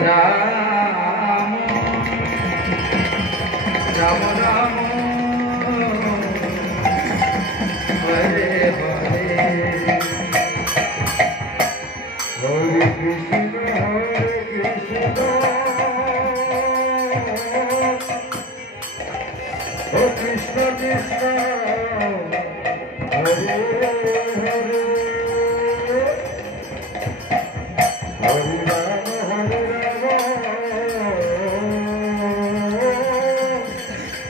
Ram Ram Ram Hare Hare Hare Krishna ও Krishna Krishna Hare Hare Hare Ram হরে Ram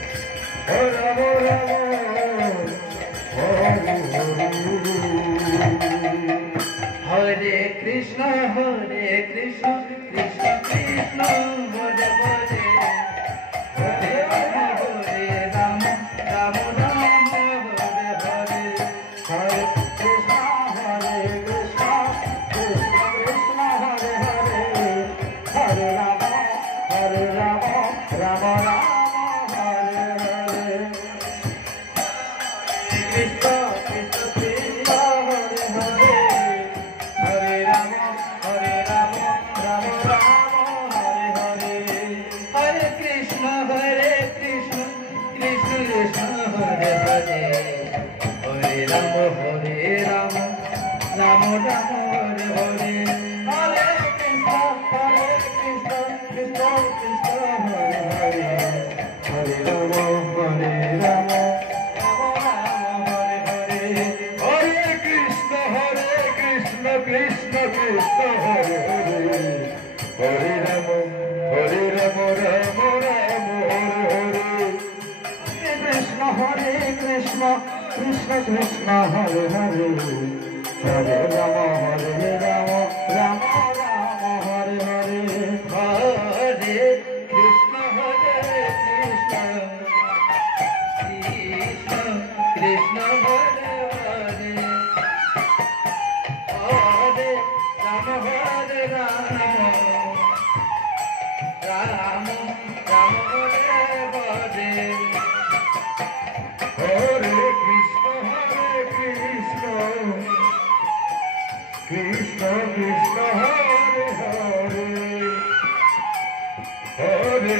Ram Ram Hare Hare Krishna Krishna Krishna Hare Hare Hare Ram Ram Ram Hare Hare Hare Krishna Krishna Krishna Hare Hare Hare Ram Ram Ram Hare Hare Krishna Krishna Krishna Hare Hare Hare Ram Ram Ram Hare Hare Hare Krishna Krishna Krishna Hare Hare Hare Ram Ram Ram Hare Hare Hare Krishna Krishna Krishna Hare Hare Hare Ram Ram হরে Krishna Krishna Krishna Hare Hare Hare Ram Ram Ram Hare Hare Krishna Krishna Krishna Krishna Hare Hare Hare Ram Ram Ram Hare Hare Hare Krishna Krishna Krishna Krishna Hare Hare Hare Ram Ram Ram Hare Hare Hare Krishna Krishna Krishna Krishna Hare Hare Hare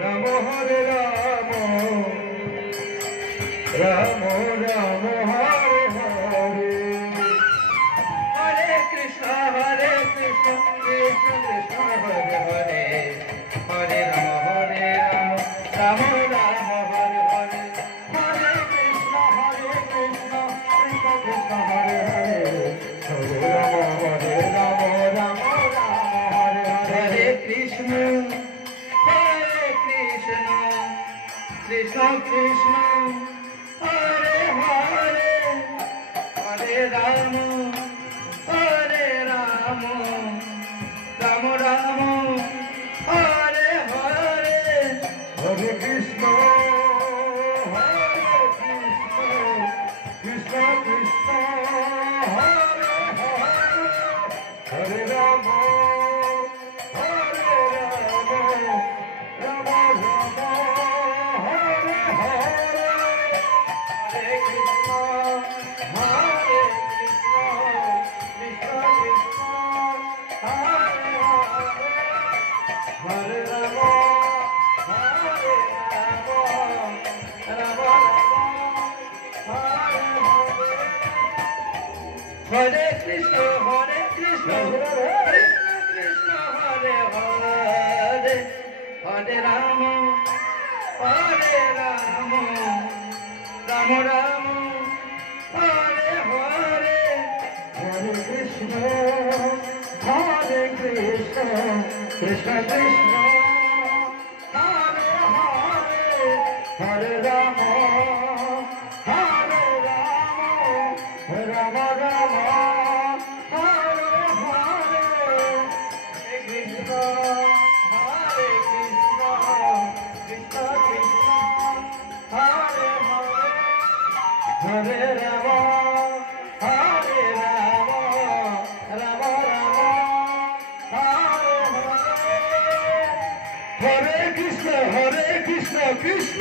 Ram Ram Ram Ram Hare Hare Hare Krishna Krishna Krishna Hare Hare Hare Ram Ram Ram Hare Hare Hare Krishna Krishna Krishna Krishna Hare Hare Hare Ram Ram Hare Hare Krishna Krishna Krishna Hare Hare Hare Ram Ram Ram Hare Hare Hare Krishna Krishna Krishna Hare Hare Hare Ram Ram Ram Hare Hare Hare Krishna Krishna Krishna Hare Hare Hare Ram Ram হরে Krishna Krishna Krishna Hare Hare Hare Ram Ram Ram Hare Hare Hare Krishna Krishna Krishna Hare Hare Hare Ram Ram Ram Hare Hare Krishna Krishna Krishna Hare Hare Hare Ram Ram Hare Hare Krishna Krishna